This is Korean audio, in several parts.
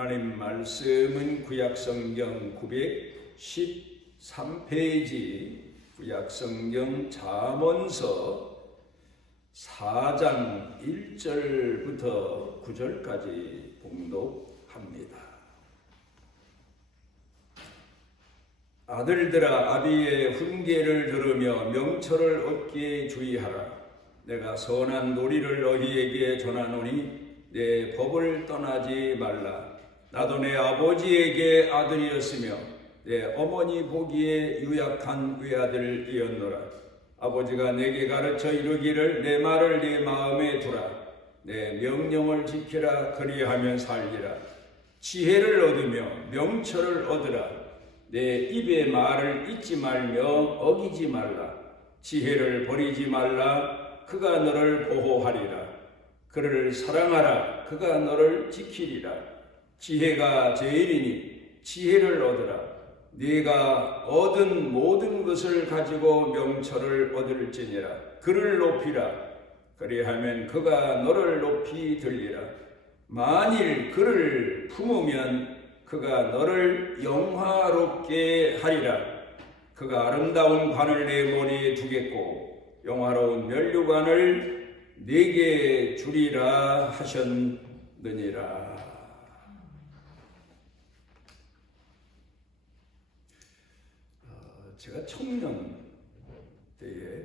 하나님 말씀은 구약성경 913페이지 구약성경 잠언서 4장 1절부터 9절까지 봉독합니다. 아들들아, 아비의 훈계를 들으며 명철을 얻기에 주의하라. 내가 선한 도리를 너희에게 전하노니 내 법을 떠나지 말라. 나도 내 아버지에게 아들이었으며 내 어머니 보기에 유약한 외아들이었노라. 아버지가 내게 가르쳐 이르기를 내 말을 네 마음에 두라. 내 명령을 지키라. 그리하면 살리라. 지혜를 얻으며 명철을 얻으라. 내 입의 말을 잊지 말며 어기지 말라. 지혜를 버리지 말라. 그가 너를 보호하리라. 그를 사랑하라. 그가 너를 지키리라. 지혜가 제일이니 지혜를 얻으라. 네가 얻은 모든 것을 가지고 명철을 얻을지니라. 그를 높이라. 그리하면 그가 너를 높이 들리라. 만일 그를 품으면 그가 너를 영화롭게 하리라. 그가 아름다운 관을 내 머리에 두겠고 영화로운 면류관을 네게 주리라 하셨느니라. 제가 청년 때에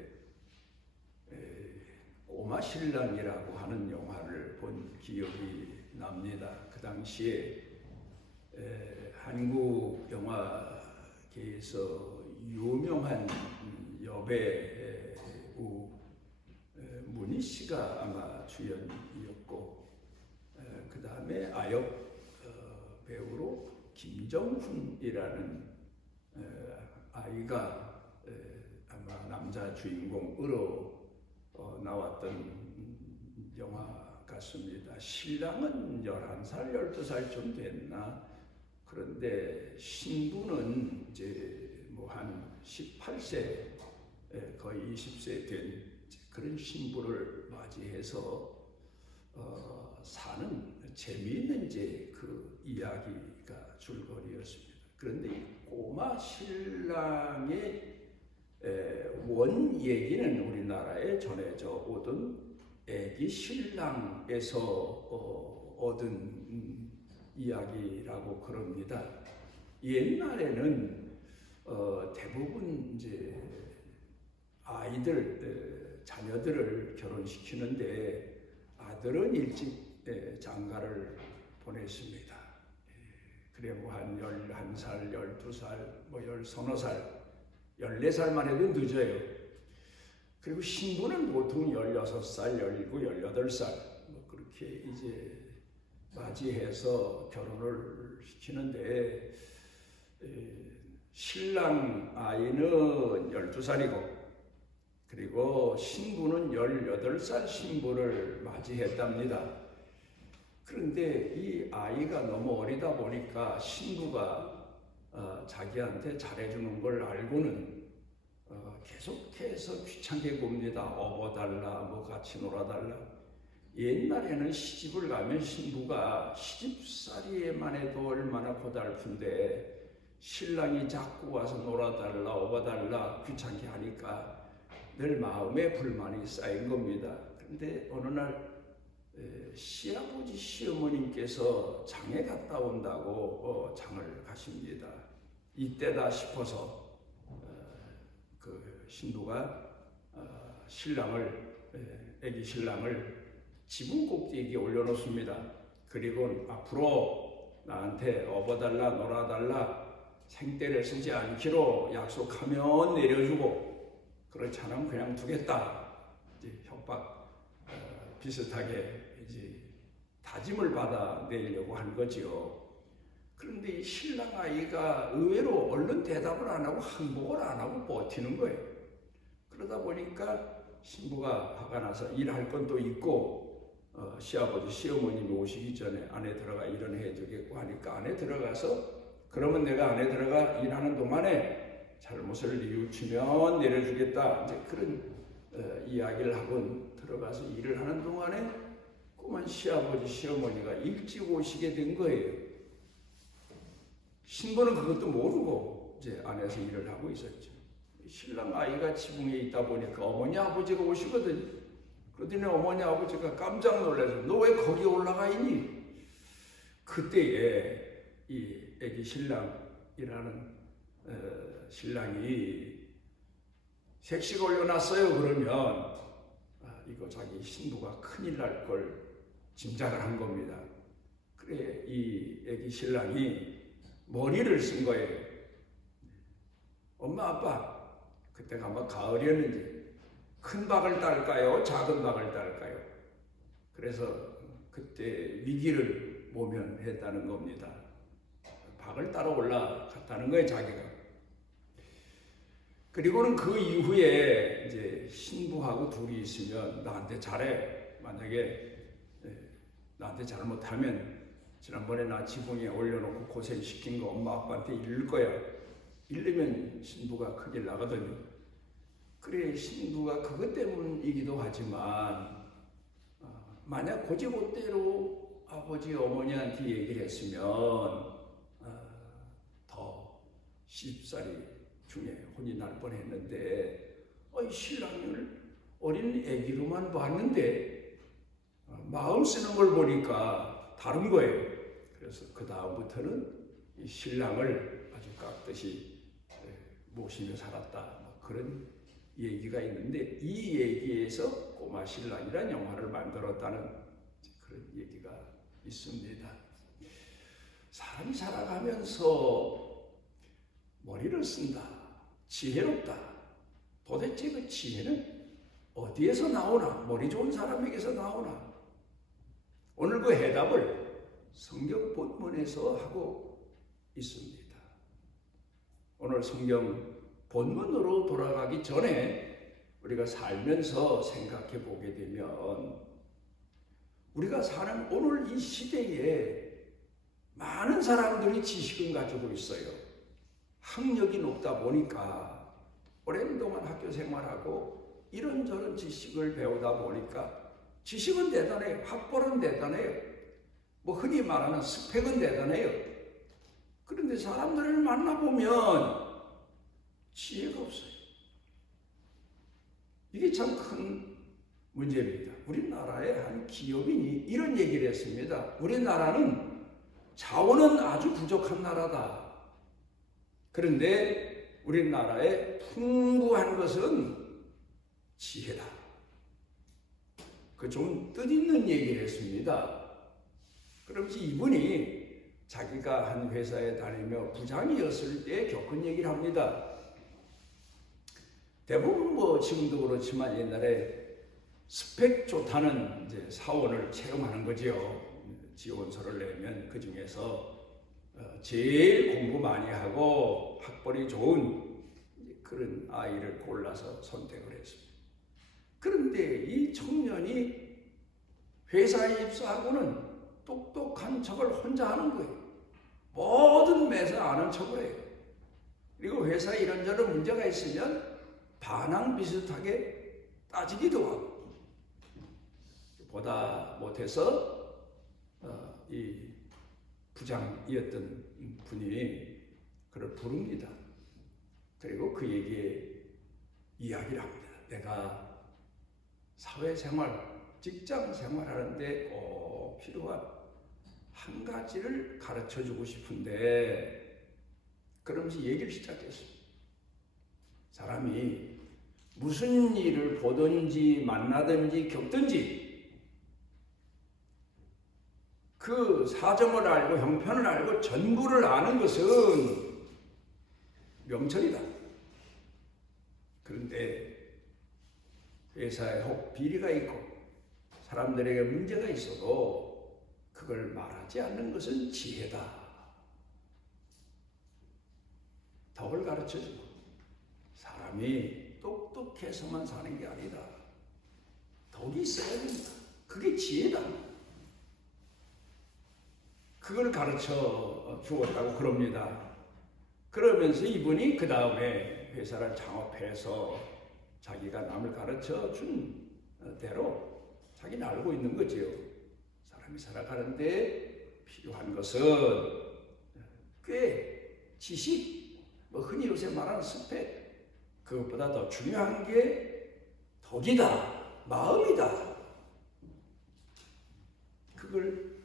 꼬마 신랑이라고 하는 영화를 본 기억이 납니다. 그 당시에 한국 영화계에서 유명한 여배우 문희 씨가 아마 주연이었고, 그 다음에 아역 배우로 김정훈이라는 아이가 아마 남자 주인공으로 나왔던 영화 같습니다. 신랑은 11살, 12살쯤 됐나? 그런데 신부는 이제 뭐 한 18세, 거의 20세 된 그런 신부를 맞이해서 사는 재미있는 이제 그 이야기가 줄거리였습니다. 그런데 이 꼬마 신랑의 원 얘기는 우리나라에 전해져 오던 애기 신랑에서 얻은 이야기라고 그럽니다. 옛날에는 대부분 이제 아이들, 자녀들을 결혼시키는데 아들은 일찍 장가를 보냈습니다. 그래 뭐 한 11살, 12살, 뭐 13살, 14살만 해도 늦어요. 그리고 신부는 보통 16살, 17, 18살 뭐 그렇게 이제 맞이해서 결혼을 시키는데, 신랑 아이는 12살이고 그리고 신부는 18살 신부를 맞이했답니다. 그런데 이 아이가 너무 어리다 보니까 신부가 자기한테 잘해주는 걸 알고는 계속해서 귀찮게 굽니다. 업어달라, 뭐 같이 놀아달라. 옛날에는 시집을 가면 신부가 시집살이에만 해도 얼마나 고달픈데 신랑이 자꾸 와서 놀아달라, 업어달라 귀찮게 하니까 늘 마음에 불만이 쌓인 겁니다. 그런데 어느 날 시아버지 시어머님께서 장에 갔다 온다고 장을 가십니다. 이때다 싶어서 그 신부가 애기 신랑을 지붕 꼭대기에 올려놓습니다. 그리고 앞으로 나한테 업어달라, 놀아달라, 생떼를 쓰지 않기로 약속하면 내려주고 그렇지 않으면 그냥 두겠다. 이제 협박 비슷하게 이제 다짐을 받아 내려고 한 거지요. 그런데 이 신랑 아이가 의외로 얼른 대답을 안 하고 항복을 안 하고 버티는 거예요. 그러다 보니까 신부가 화가 나서 일할 건 또 있고 시아버지 시어머님이 오시기 전에 안에 들어가 일은 해주겠고 하니까 안에 들어가서 그러면 내가 안에 들어가 일하는 동안에 잘못을 뉘우치면 내려주겠다. 이제 그런 이야기를 하고 들어가서 일을 하는 동안에 꼬만 시아버지 시어머니가 일찍 오시게 된 거예요. 신부는 그것도 모르고 이제 안에서 일을 하고 있었죠. 신랑 아이가 지붕에 있다 보니까 어머니 아버지가 오시거든요. 그러더니 어머니 아버지가 깜짝 놀라서 너 왜 거기 올라가 있니? 그때에 이 애기 신랑이라는 신랑이 색시가 올려놨어요. 그러면 이거 자기 신부가 큰일 날 걸 짐작을 한 겁니다. 그래 이 애기 신랑이 머리를 쓴 거예요. 엄마 아빠 그때가 아마 가을이었는지 큰 박을 딸까요? 작은 박을 딸까요? 그래서 그때 위기를 모면했다는 겁니다. 박을 따라 올라갔다는 거예요, 자기가. 그리고는 그 이후에 이제 신부하고 둘이 있으면 나한테 잘해. 만약에 나한테 잘못하면 지난번에 나 지붕에 올려놓고 고생시킨 거 엄마 아빠한테 잃을 거야. 잃으면 신부가 큰일 나거든요. 그래 신부가 그것 때문이기도 하지만 만약 고지고대로 아버지 어머니한테 얘기를 했으면 더 시집살이 중에 혼이 날 뻔했는데 신랑을 어린 애기로만 봤는데 마음 쓰는 걸 보니까 다른 거예요. 그래서 그 다음부터는 이 신랑을 아주 깍듯이 모시며 살았다. 그런 얘기가 있는데 이 얘기에서 꼬마 신랑이라는 영화를 만들었다는 그런 얘기가 있습니다. 사람이 살아가면서 머리를 쓴다, 지혜롭다. 도대체 그 지혜는 어디에서 나오나? 머리 좋은 사람에게서 나오나? 오늘 그 해답을 성경 본문에서 하고 있습니다. 오늘 성경 본문으로 돌아가기 전에 우리가 살면서 생각해 보게 되면 우리가 사는 오늘 이 시대에 많은 사람들이 지식을 가지고 있어요. 학력이 높다 보니까 오랜 동안 학교 생활하고 이런저런 지식을 배우다 보니까 지식은 대단해요. 학벌은 대단해요. 뭐 흔히 말하는 스펙은 대단해요. 그런데 사람들을 만나보면 지혜가 없어요. 이게 참 큰 문제입니다. 우리나라의 한 기업인이 이런 얘기를 했습니다. 우리나라는 자원은 아주 부족한 나라다. 그런데 우리나라에 풍부한 것은 지혜다. 그 좀 뜻있는 얘기를 했습니다. 그러면서 이분이 자기가 한 회사에 다니며 부장이었을 때 겪은 얘기를 합니다. 대부분 뭐 지금도 그렇지만 옛날에 스펙 좋다는 이제 사원을 채용하는 거지요. 지원서를 내면 그 중에서 제일 공부 많이 하고 학벌이 좋은 그런 아이를 골라서 선택을 했습니다. 그런데 이 청년이 회사에 입사하고는 똑똑한 척을 혼자 하는 거예요. 모든 매사 아는 척을 해요. 그리고 회사에 이런저런 문제가 있으면 반항 비슷하게 따지기도 하고 보다 못해서 이 부장이었던 분이 그를 부릅니다. 그리고 그에게 이야기를 합니다. 내가 사회생활, 직장생활 하는데 꼭 필요한 한 가지를 가르쳐주고 싶은데 그러면서 얘기를 시작했습니다. 사람이 무슨 일을 보든지 만나든지 겪든지 그 사정을 알고 형편을 알고 전부를 아는 것은 명철이다. 그런데 회사에 혹 비리가 있고 사람들에게 문제가 있어도 그걸 말하지 않는 것은 지혜다. 덕을 가르쳐주고 사람이 똑똑해서만 사는 게 아니다. 덕이 있어야 된다. 그게 지혜다. 그걸 가르쳐 주었다고 그럽니다. 그러면서 이분이 그 다음에 회사를 창업해서 자기가 남을 가르쳐 준 대로 자기는 알고 있는 거지요. 사람이 살아가는데 필요한 것은 꽤 지식, 뭐 흔히 요새 말하는 스펙, 그것보다 더 중요한 게 덕이다, 마음이다. 그걸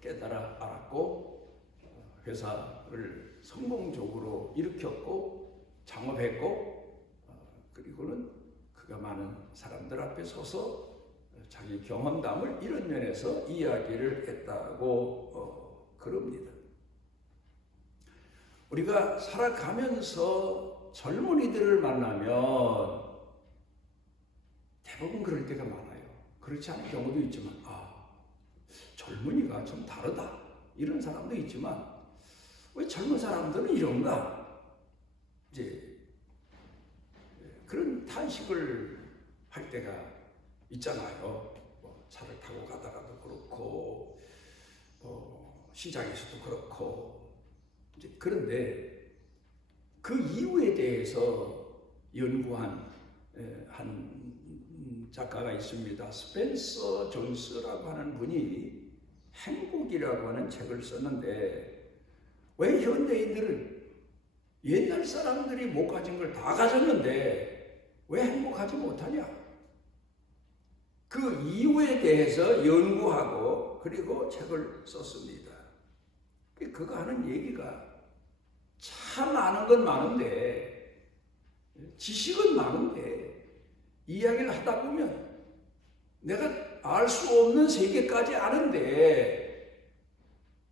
깨달아 알았고 회사를 성공적으로 일으켰고 창업했고 그리고는 그가 많은 사람들 앞에 서서 자기 경험담을 이런 면에서 이야기를 했다고 그럽니다. 우리가 살아가면서 젊은이들을 만나면 대부분 그럴 때가 많아요. 그렇지 않은 경우도 있지만 젊은이가 좀 다르다 이런 사람도 있지만 왜 젊은 사람들은 이런가 이제 그런 탄식을 할 때가 있잖아요. 뭐 차를 타고 가다가도 그렇고 시장에서도 그렇고 이제 그런데 그 이유에 대해서 연구한 한 작가가 있습니다. 스펜서 존스라고 하는 분이 행복이라고 하는 책을 썼는데 왜 현대인들은 옛날 사람들이 못 가진 걸 다 가졌는데 왜 행복하지 못하냐? 그 이유에 대해서 연구하고 그리고 책을 썼습니다. 그가 하는 얘기가 참 아는 건 많은데 지식은 많은데 이야기를 하다 보면 내가 알 수 없는 세계까지 아는데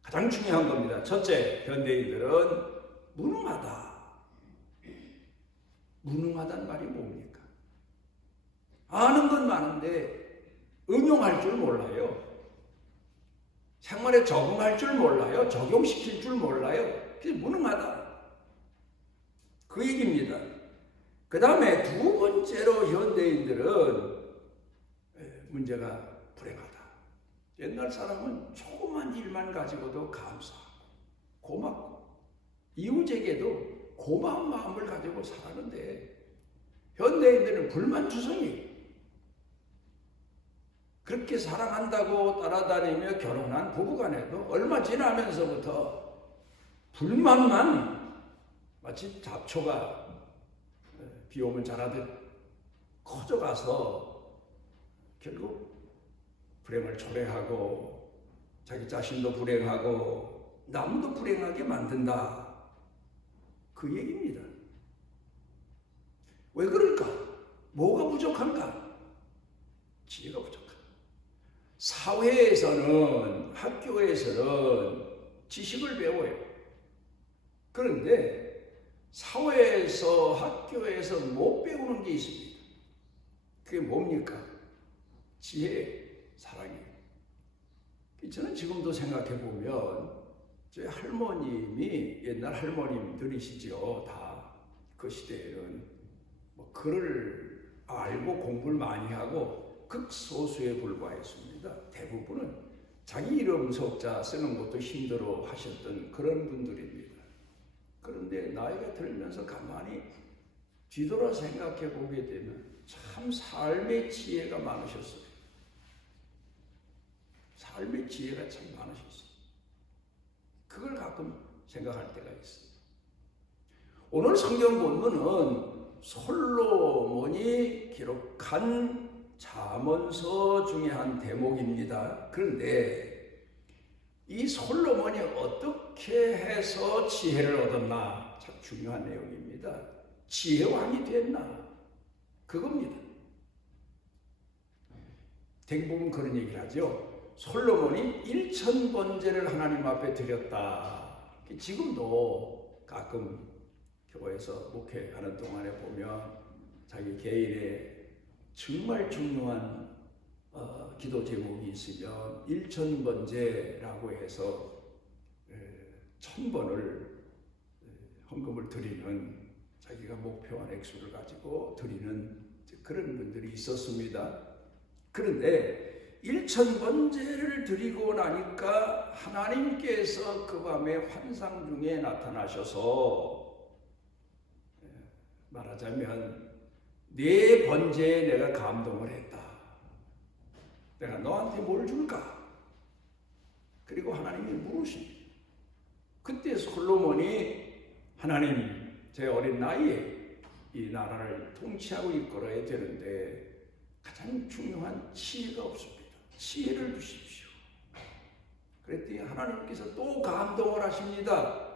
가장 중요한 겁니다. 첫째, 현대인들은 무능하다. 무능하다는 말이 뭡니까? 아는 건 많은데 응용할 줄 몰라요. 생활에 적응할 줄 몰라요. 적용시킬 줄 몰라요. 그래서 무능하다. 그 얘기입니다. 그 다음에 두 번째로 현대인들은 문제가 불행하다. 옛날 사람은 조그만 일만 가지고도 감사하고 고맙고 이웃에게도 고마운 마음을 가지고 살았는데 현대인들은 불만투성이 그렇게 사랑한다고 따라다니며 결혼한 부부간에도 얼마 지나면서부터 불만만 마치 잡초가 비 오면 자라듯 커져가서 결국 불행을 초래하고 자기 자신도 불행하고 남도 불행하게 만든다. 그 얘기입니다. 왜 그럴까? 뭐가 부족한가? 지혜가 부족하다. 사회에서는 학교에서는 지식을 배워요. 그런데 사회에서 학교에서 못 배우는 게 있습니다. 그게 뭡니까? 지혜, 사랑이에요. 저는 지금도 생각해 보면 저희 할머님이 옛날 할머님들이시죠. 다 그 시대에는 뭐 글을 알고 공부를 많이 하고 극소수에 불과했습니다. 대부분은 자기 이름 석자 쓰는 것도 힘들어 하셨던 그런 분들입니다. 그런데 나이가 들면서 가만히 뒤돌아 생각해 보게 되면 참 삶의 지혜가 많으셨어요. 삶의 지혜가 참 많으셨어요. 그걸 가끔 생각할 때가 있어요. 오늘 성경 본문은 솔로몬이 기록한 잠언서 중에 한 대목입니다. 그런데 이 솔로몬이 어떻게 해서 지혜를 얻었나? 참 중요한 내용입니다. 지혜왕이 됐나? 그겁니다. 대부분 그런 얘기를 하죠. 솔로몬이 1000번제를 하나님 앞에 드렸다. 지금도 가끔 교회에서 목회하는 동안에 보면 자기 개인의 정말 중요한 기도 제목이 있으면 1000번제라고 해서 1000번을 헌금을 드리는 자기가 목표한 액수를 가지고 드리는 그런 분들이 있었습니다. 그런데 1000번제를 드리고 나니까 하나님께서 그 밤에 환상 중에 나타나셔서 말하자면 네 번제에 내가 감동을 했다. 내가 너한테 뭘 줄까? 그리고 하나님이 물으십니다. 그때 솔로몬이 하나님, 제 어린 나이에 이 나라를 통치하고 이끌어야 되는데 가장 중요한 지혜가 없습니다. 지혜를 주십시오. 그랬더니 하나님께서 또 감동을 하십니다.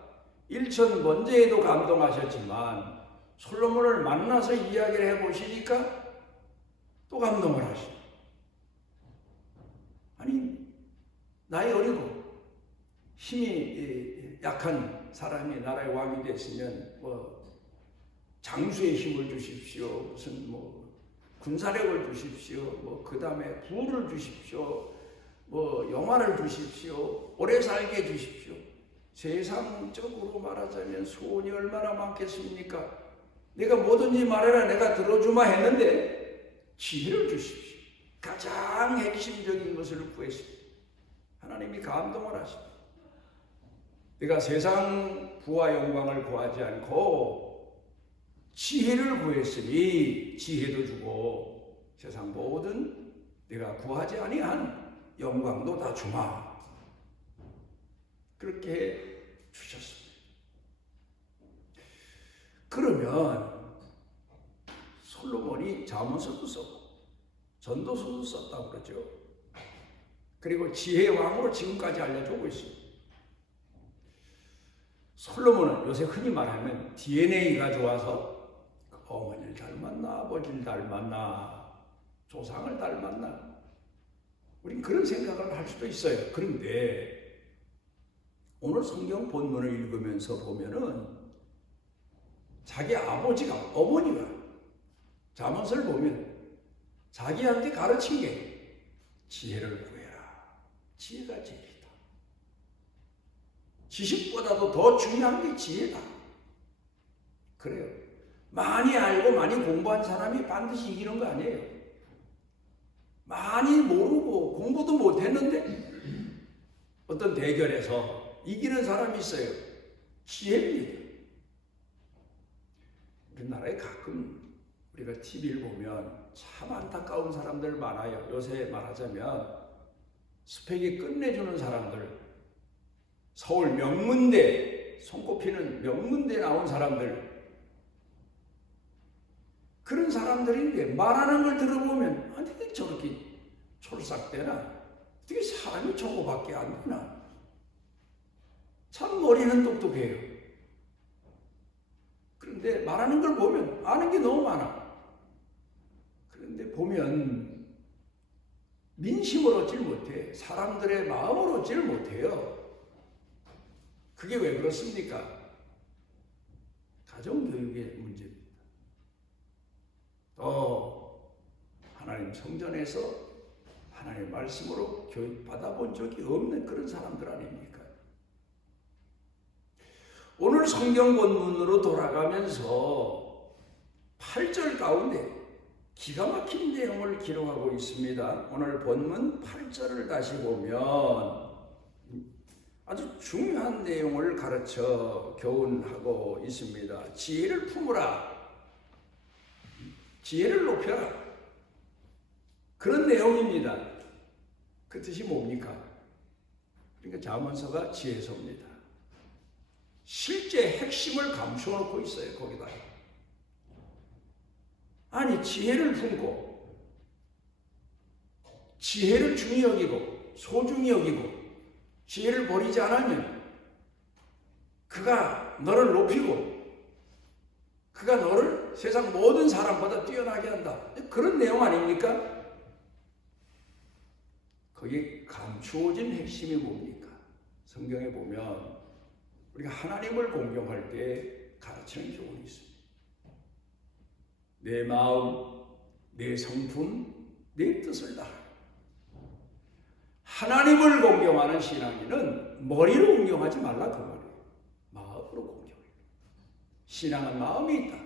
일천 번째에도 감동하셨지만 솔로몬을 만나서 이야기를 해보시니까 또 감동을 하십니다. 아니, 나이 어리고 힘이 약한 사람이 나라의 왕이 됐으면 장수의 힘을 주십시오. 무슨 군사력을 주십시오. 그 다음에 부를 주십시오. 영화를 주십시오. 오래 살게 주십시오. 세상적으로 말하자면 소원이 얼마나 많겠습니까? 내가 뭐든지 말해라 내가 들어주마 했는데 지혜를 주십시오. 가장 핵심적인 것을 구했습니다. 하나님이 감동을 하십니다. 내가 세상 부와 영광을 구하지 않고 지혜를 구했으니 지혜도 주고 세상 모든 내가 구하지 아니한 영광도 다 주마. 그렇게 주셨습니다. 그러면 솔로몬이 잠언서도 썼고 전도서도 썼다고 그러죠. 그리고 지혜의 왕으로 지금까지 알려주고 있습니다. 솔로몬은 요새 흔히 말하면 DNA가 좋아서 어머니를 닮았나 아버지를 닮았나 조상을 닮았나 우린 그런 생각을 할 수도 있어요. 그런데 오늘 성경 본문을 읽으면서 보면은 자기 아버지가 어머니가 잠언서를 보면 자기한테 가르친 게 지혜를 구해라. 지혜가 제일이다. 지식보다도 더 중요한 게 지혜다. 그래요. 많이 알고 많이 공부한 사람이 반드시 이기는 거 아니에요. 많이 모르고 공부도 못했는데 어떤 대결에서 이기는 사람이 있어요. 지혜입니다. 우리나라에 가끔 우리가 TV를 보면 참 안타까운 사람들 많아요. 요새 말하자면 스펙이 끝내주는 사람들, 서울 명문대, 손꼽히는 명문대 나온 사람들, 그런 사람들인데 말하는 걸 들어보면 어떻게 저렇게 촐싹대나? 어떻게 사람이 저거밖에 안 되나? 참 머리는 똑똑해요. 그런데 말하는 걸 보면 아는 게 너무 많아. 그런데 보면 민심을 얻질 못해. 사람들의 마음을 얻질 못해요. 그게 왜 그렇습니까? 가정교육의 문제입니다. 하나님 성전에서 하나님의 말씀으로 교육 받아본 적이 없는 그런 사람들 아닙니까? 오늘 성경 본문으로 돌아가면서 8절 가운데 기가 막힌 내용을 기록하고 있습니다. 오늘 본문 8절을 다시 보면 아주 중요한 내용을 가르쳐 교훈하고 있습니다. 지혜를 품으라. 지혜를 높여라. 그런 내용입니다. 그 뜻이 뭡니까? 그러니까 잠언서가 지혜서입니다. 실제 핵심을 감추어 놓고 있어요. 거기다. 아니 지혜를 품고 지혜를 중히 여기고 소중히 여기고 지혜를 버리지 않으면 그가 너를 높이고 그가 너를 세상 모든 사람보다 뛰어나게 한다. 그런 내용 아닙니까? 거기에 감추어진 핵심이 뭡니까? 성경에 보면 우리가 하나님을 공경할 때 가르치는 교훈이 있습니다. 내 마음, 내 성품, 내 뜻을 다하라. 하나님을 공경하는 신앙인은 머리로 공경하지 말라 그 말이에요. 마음으로 공경해. 신앙은 마음이 있다.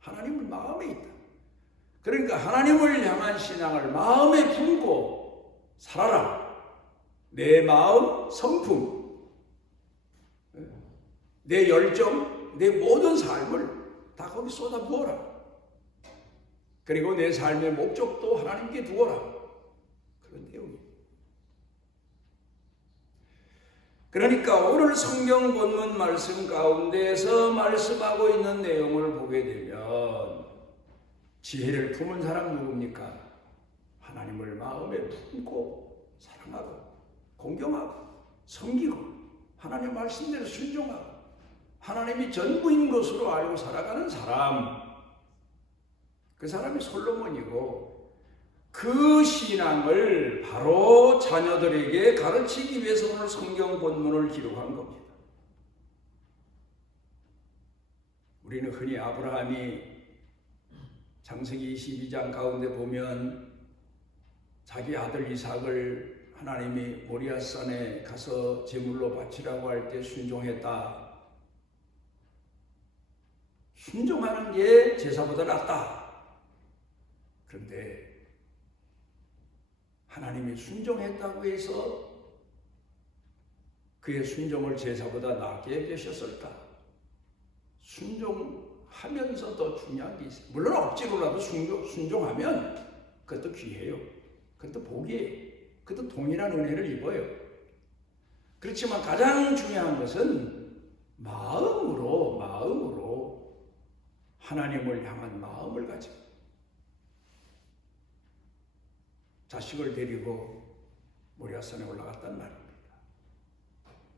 하나님은 마음에 있다. 그러니까 하나님을 향한 신앙을 마음에 품고 살아라. 내 마음, 성품, 내 열정, 내 모든 삶을 다 거기 쏟아부어라. 그리고 내 삶의 목적도 하나님께 두어라. 그런 내용입니다. 그러니까 오늘 성경 본문 말씀 가운데서 말씀하고 있는 내용을 보게 되면 지혜를 품은 사람 누굽니까? 하나님을 마음에 품고 사랑하고 공경하고 섬기고 하나님 말씀대로 순종하고 하나님이 전부인 것으로 알고 살아가는 사람, 그 사람이 솔로몬이고 그 신앙을 바로 자녀들에게 가르치기 위해서 오늘 성경 본문을 기록한 겁니다. 우리는 흔히 아브라함이 창세기 22장 가운데 보면 자기 아들 이삭을 하나님이 모리아산에 가서 제물로 바치라고 할 때 순종했다. 순종하는 게 제사보다 낫다. 그런데 하나님이 순종했다고 해서 그의 순종을 제사보다 낫게 여기셨을까? 순종하면서 더 중요한 게 있어요. 물론 억지로라도 순종하면 그것도 귀해요. 그것도 복이에요. 그것도 동일한 은혜를 입어요. 그렇지만 가장 중요한 것은 마음으로 하나님을 향한 마음을 가지고 자식을 데리고 모리아산에 올라갔단 말입니다.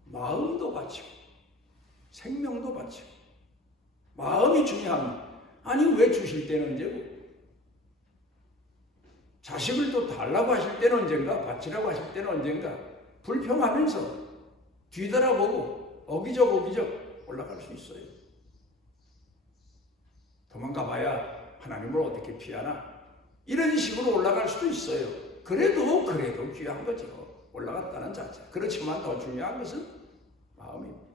마음도 바치고 생명도 바치고 마음이 중요합니다. 아니 왜 주실 때는 언제고 자식을 또 달라고 하실 때는 언젠가 바치라고 하실 때는 언젠가 불평하면서 뒤돌아보고 어기적 올라갈 수 있어요. 도망가 봐야 하나님을 어떻게 피하나 이런 식으로 올라갈 수도 있어요. 그래도 귀한 거죠. 올라갔다는 자체. 그렇지만 더 중요한 것은 마음입니다.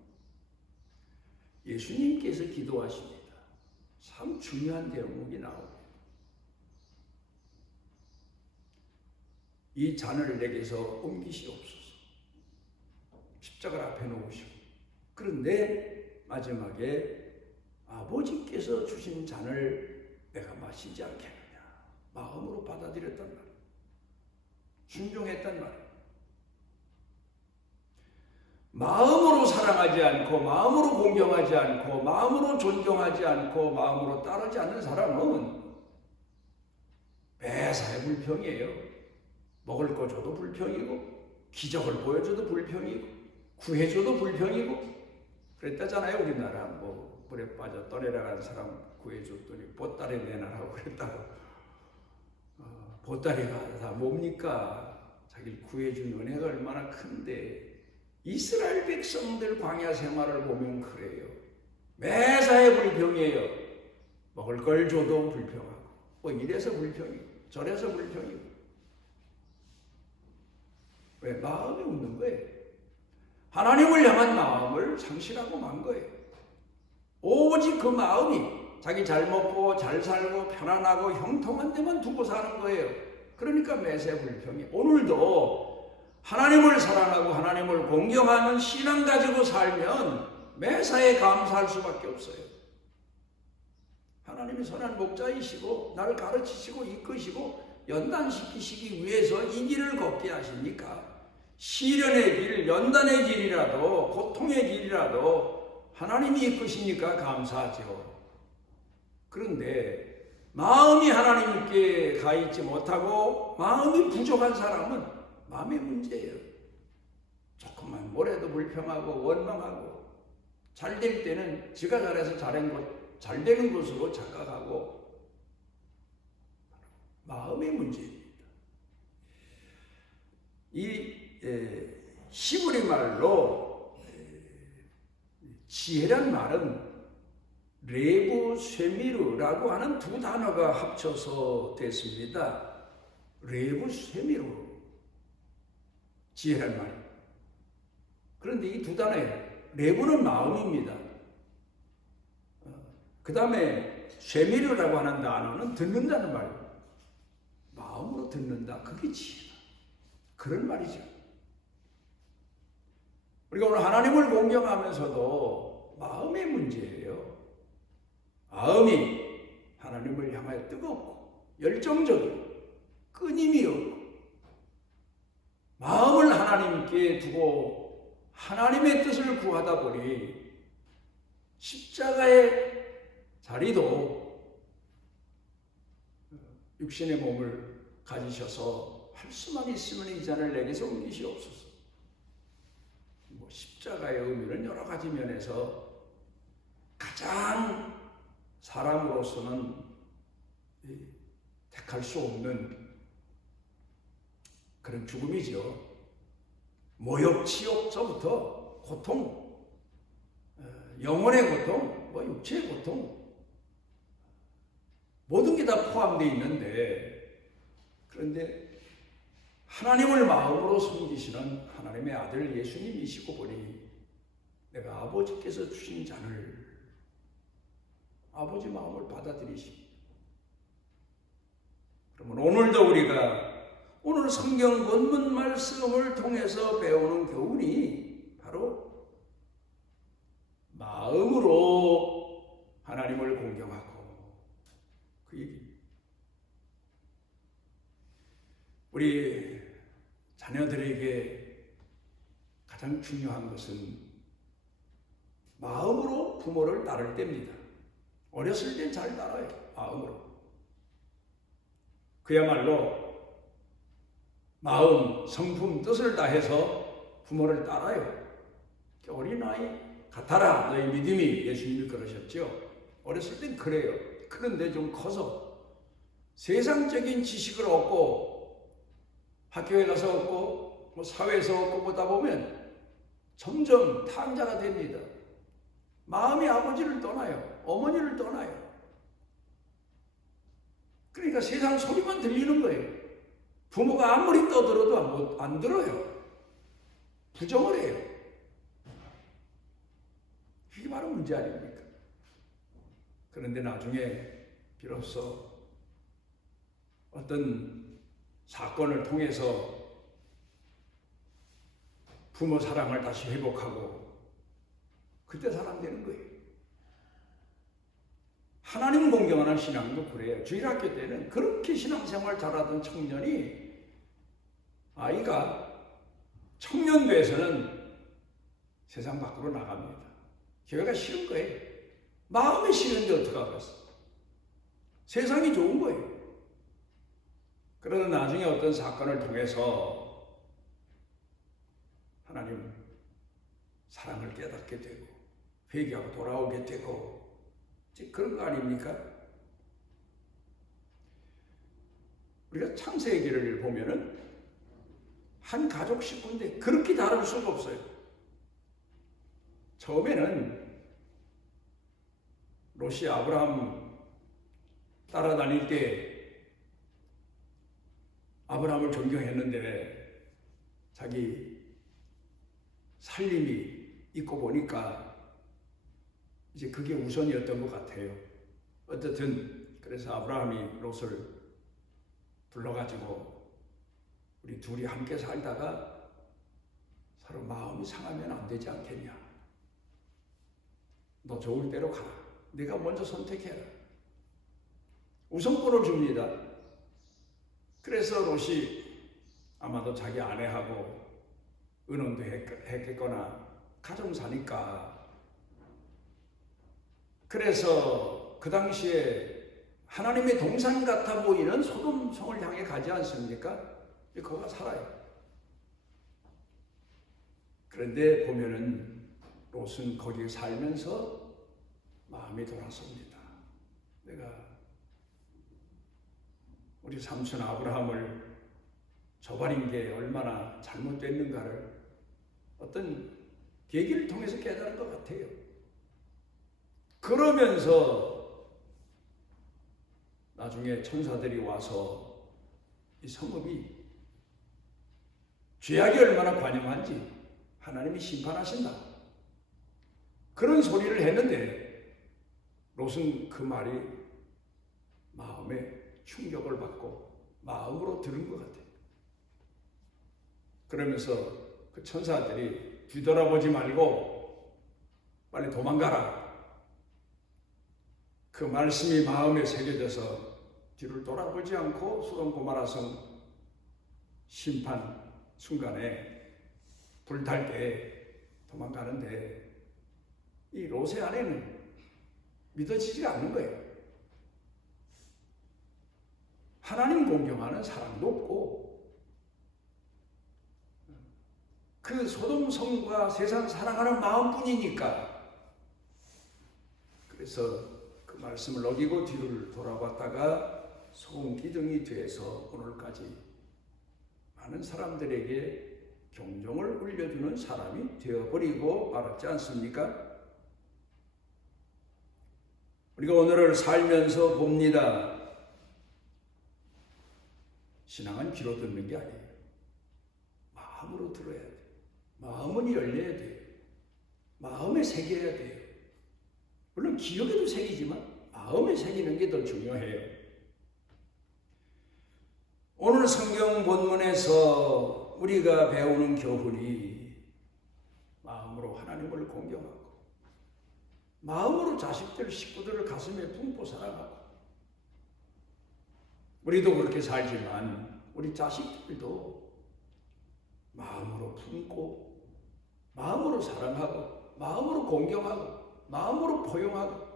예수님께서 기도하십니다. 참 중요한 대목이 나옵니다. 이 잔을 내게서 옮기시옵소서. 십자가를 앞에 놓으시고 그런데 마지막에 아버지께서 주신 잔을 내가 마시지 않겠느냐. 마음으로 받아들였단 말이에요. 순종했단 말이에요. 마음으로 사랑하지 않고 마음으로 공경하지 않고 마음으로 존경하지 않고 마음으로 따르지 않는 사람은 매사에 불평이에요. 먹을 거 줘도 불평이고 기적을 보여줘도 불평이고 구해줘도 불평이고 그랬다잖아요. 우리나라 뭐 물에 빠져 떠내려간 사람 구해줬더니 보따리 내놔라고 그랬다고. 보따리가 다 뭡니까? 자기를 구해준 은혜가 얼마나 큰데 이스라엘 백성들 광야 생활을 보면 그래요. 매사에 불평이에요. 먹을 걸 줘도 불평하고 뭐 이래서 불평이고 저래서 불평이고 왜? 마음이 없는 거예요. 하나님을 향한 마음을 상실하고 만 거예요. 오직 그 마음이 자기 잘 먹고 잘 살고 편안하고 형통한 데만 두고 사는 거예요. 그러니까 매사에 불평이. 오늘도 하나님을 사랑하고 하나님을 공경하는 신앙 가지고 살면 매사에 감사할 수밖에 없어요. 하나님이 선한 목자이시고 나를 가르치시고 이끄시고 연단시키시기 위해서 이 길을 걷게 하시니까 시련의 길, 연단의 길이라도 고통의 길이라도 하나님이 이끄시니까 감사하죠. 그런데 마음이 하나님께 가 있지 못하고 마음이 부족한 사람은 마음의 문제예요. 조금만 뭐래도 불평하고 원망하고 잘 될 때는 지가 잘해서 잘 되는 것으로 착각하고 마음의 문제입니다. 이 히브리 말로 지혜란 말은 레부 쇠미르라고 하는 두 단어가 합쳐서 됐습니다. 레부 쇠미르 지혜란 말. 그런데 이 두 단어에 레부는 마음입니다. 그 다음에 쇠미르라고 하는 단어는 듣는다는 말이에요. 마음으로 듣는다. 그게 지혜다. 그런 말이죠. 우리가 오늘 하나님을 공경하면서도 마음의 문제예요. 마음이 하나님을 향하여 뜨겁고 열정적이고 끊임이 없고 마음을 하나님께 두고 하나님의 뜻을 구하다 보니 십자가의 자리도 육신의 몸을 가지셔서 할 수만 있으면 이 잔을 내게서 옮기시옵소서. 십자가의 의미는 여러 가지 면에서 가장 사람으로서는 택할 수 없는 그런 죽음이죠. 모욕, 치욕서부터 고통, 영혼의 고통, 육체의 고통, 모든 게 다 포함되어 있는데, 그런데 하나님을 마음으로 섬기시는 하나님의 아들 예수님이시고 보니 내가 아버지께서 주신 잔을 아버지 마음을 받아들이시. 그러면 오늘도 우리가 오늘 성경 본문 말씀을 통해서 배우는 교훈이 바로 마음으로 하나님을 공경하고 그 얘기입니다. 우리 자녀들에게 가장 중요한 것은 마음으로 부모를 따를 때입니다. 어렸을 땐 잘 따라요. 마음으로. 그야말로 마음, 성품, 뜻을 다해서 부모를 따라요. 어린아이 같아라 너희 믿음이, 예수님이 그러셨죠. 어렸을 땐 그래요. 그런데 좀 커서 세상적인 지식을 얻고 학교에 가서 얻고 사회에서 얻고 보다 보면 점점 탕자가 됩니다. 마음이 아버지를 떠나요. 어머니를 떠나요. 그러니까 세상 소리만 들리는 거예요. 부모가 아무리 떠들어도 안 들어요. 부정을 해요. 이게 바로 문제 아닙니까? 그런데 나중에 비로소 어떤 사건을 통해서 부모 사랑을 다시 회복하고 그때 사람 되는 거예요. 하나님 공경하는 신앙도 그래요. 주일학교 때는 그렇게 신앙생활 잘하던 청년이 아이가 청년도에서는 세상 밖으로 나갑니다. 교회가 싫은 거예요. 마음이 싫은데 어떡하겠어. 세상이 좋은 거예요. 그러나 나중에 어떤 사건을 통해서 하나님 사랑을 깨닫게 되고 회개하고 돌아오게 되고 그런 거 아닙니까? 우리가 창세기를 보면은 한 가족 식구인데 그렇게 다를 수가 없어요. 처음에는 롯이 아브라함 따라다닐 때 아브라함을 존경했는데 자기 살림이 있고 보니까 이제 그게 우선이었던 것 같아요. 어쨌든 그래서 아브라함이 롯을 불러가지고 우리 둘이 함께 살다가 서로 마음이 상하면 안 되지 않겠냐. 너 좋을 대로 가라. 네가 먼저 선택해라. 우선권을 줍니다. 그래서 롯이 아마도 자기 아내하고 의논도 했겠거나 가정 사니까 그래서 그 당시에 하나님의 동산 같아 보이는 소돔성을 향해 가지 않습니까? 거기가 살아요. 그런데 보면은 롯은 거기에 살면서 마음이 돌아섭니다. 내가 우리 삼촌 아브라함을 저버린 게 얼마나 잘못됐는가를 어떤 계기를 통해서 깨달은 것 같아요. 그러면서 나중에 천사들이 와서 이 성읍이 죄악이 얼마나 관영한지 하나님이 심판하신다. 그런 소리를 했는데 롯은 그 말이 마음에 충격을 받고 마음으로 들은 것 같아요. 그러면서 그 천사들이 뒤돌아보지 말고 빨리 도망가라. 그 말씀이 마음에 새겨져서 뒤를 돌아보지 않고 소돔 고모라 성 심판 순간에 불탈 때 도망가는데 이 롯의 아내는 믿어지지가 않는 거예요. 하나님 공경하는 사람도 없고 그 소돔 성과 세상 사랑하는 마음뿐이니까. 그래서 그 말씀을 어기고 뒤를 돌아봤다가 소금 기둥이 돼서 오늘까지 많은 사람들에게 경종을 울려주는 사람이 되어버리고 말았지 않습니까? 우리가 오늘을 살면서 봅니다. 신앙은 귀로 듣는 게 아니에요. 마음으로 들어야 돼요. 마음은 열려야 돼요. 마음에 새겨야 돼요. 물론 기억에도 새기지만 마음에 새기는 게 더 중요해요. 오늘 성경 본문에서 우리가 배우는 교훈이 마음으로 하나님을 공경하고 마음으로 자식들, 식구들을 가슴에 품고 사랑하고, 우리도 그렇게 살지만 우리 자식들도 마음으로 품고 마음으로 사랑하고 마음으로 공경하고 마음으로 포용하고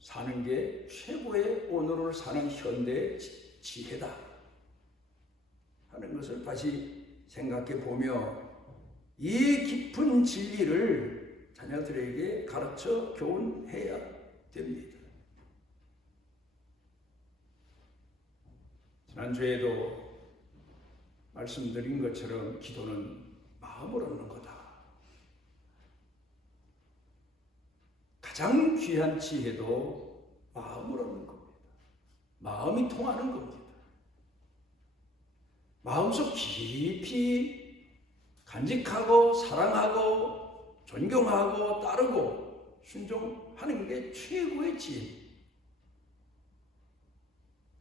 사는 게 최고의 오늘을 사는 현대의 지혜다 하는 것을 다시 생각해 보며 이 깊은 진리를 자녀들에게 가르쳐 교훈해야 됩니다. 지난주에도 말씀드린 것처럼 기도는 마음을 얻는 거다. 가장 귀한 지혜도 마음을 얻는 겁니다. 마음이 통하는 겁니다. 마음속 깊이 간직하고 사랑하고 존경하고 따르고 순종하는 게 최고의 지혜.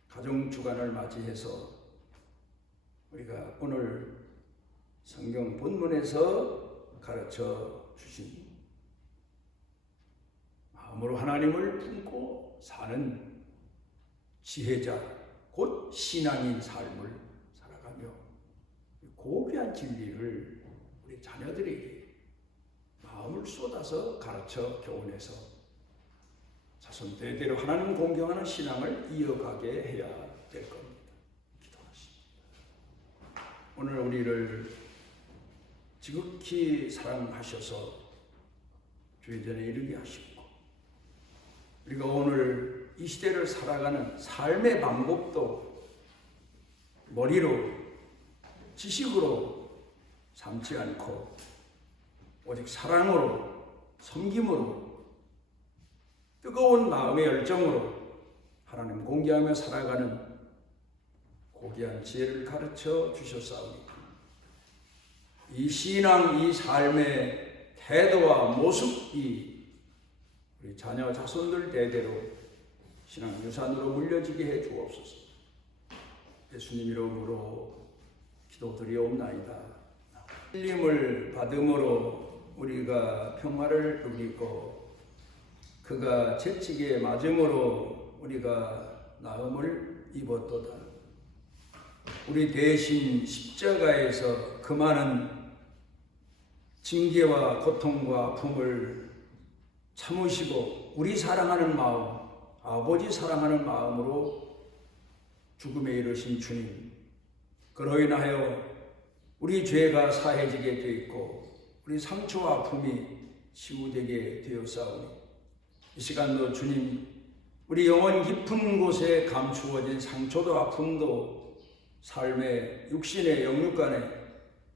가정 주간을 맞이해서 우리가 오늘 성경 본문에서 가르쳐 주신 마음으로 하나님을 품고 사는 지혜자, 곧 신앙인 삶을 살아가며 고귀한 진리를 우리 자녀들에게 마음을 쏟아서 가르쳐 교훈해서 자손 대대로 하나님 공경하는 신앙을 이어가게 해야 될 겁니다. 기도하십니다. 오늘 우리를 지극히 사랑하셔서 주의 전에 이르게 하시고 우리가 오늘 이 시대를 살아가는 삶의 방법도 머리로 지식으로 삼지 않고 오직 사랑으로 섬김으로 뜨거운 마음의 열정으로 하나님 공경하며 살아가는 고귀한 지혜를 가르쳐 주셨사오니 이 신앙, 이 삶의 태도와 모습이 우리 자녀 자손들 대대로 신앙 유산으로 물려지게 해 주옵소서. 예수님 이름으로 기도드리옵나이다. 살림을 받음으로 우리가 평화를 누리고 그가 채찍에 맞음으로 우리가 나음을 입었도다. 우리 대신 십자가에서 그 많은 징계와 고통과 아픔을 참으시고 우리 사랑하는 마음, 아버지 사랑하는 마음으로 죽음에 이르신 주님, 그로 인하여 우리 죄가 사해지게 되었고 우리 상처와 아픔이 치유되게 되었사오니 이 시간도 주님, 우리 영혼 깊은 곳에 감추어진 상처도 아픔도 삶의 육신의 영육간의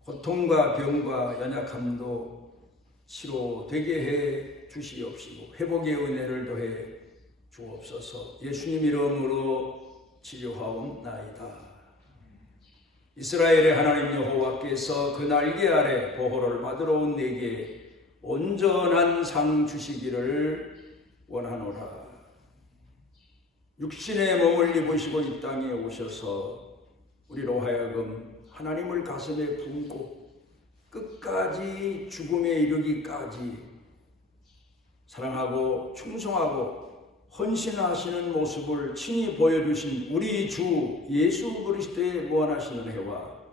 고통과 병과 연약함도 치료되게 해 주시옵시고 회복의 은혜를 더해 주옵소서. 예수님 이름으로 치료하옵나이다. 이스라엘의 하나님 여호와께서 그 날개 아래 보호를 받으러 온 내게 온전한 상 주시기를 원하노라. 육신의 몸을 입으시고 이 땅에 오셔서 우리로 하여금 하나님을 가슴에 품고 끝까지 죽음에 이르기까지 사랑하고 충성하고 헌신하시는 모습을 친히 보여주신 우리 주 예수 그리스도의 무한하신 은혜와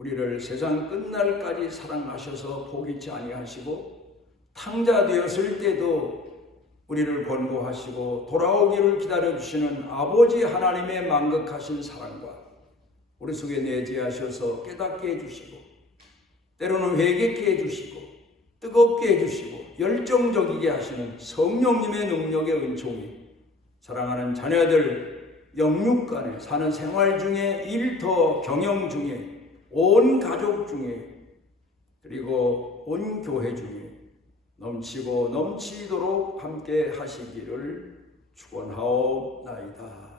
우리를 세상 끝날까지 사랑하셔서 포기치 아니하시고 탕자 되었을 때도 우리를 권고하시고 돌아오기를 기다려주시는 아버지 하나님의 만극하신 사랑과 우리 속에 내재하셔서 깨닫게 해주시고 때로는 회개케 해주시고 뜨겁게 해주시고 열정적이게 하시는 성령님의 능력의 은총이 사랑하는 자녀들 영육간에 사는 생활 중에 일터 경영 중에 온 가족 중에 그리고 온 교회 중에 넘치고 넘치도록 함께 하시기를 축원하옵나이다.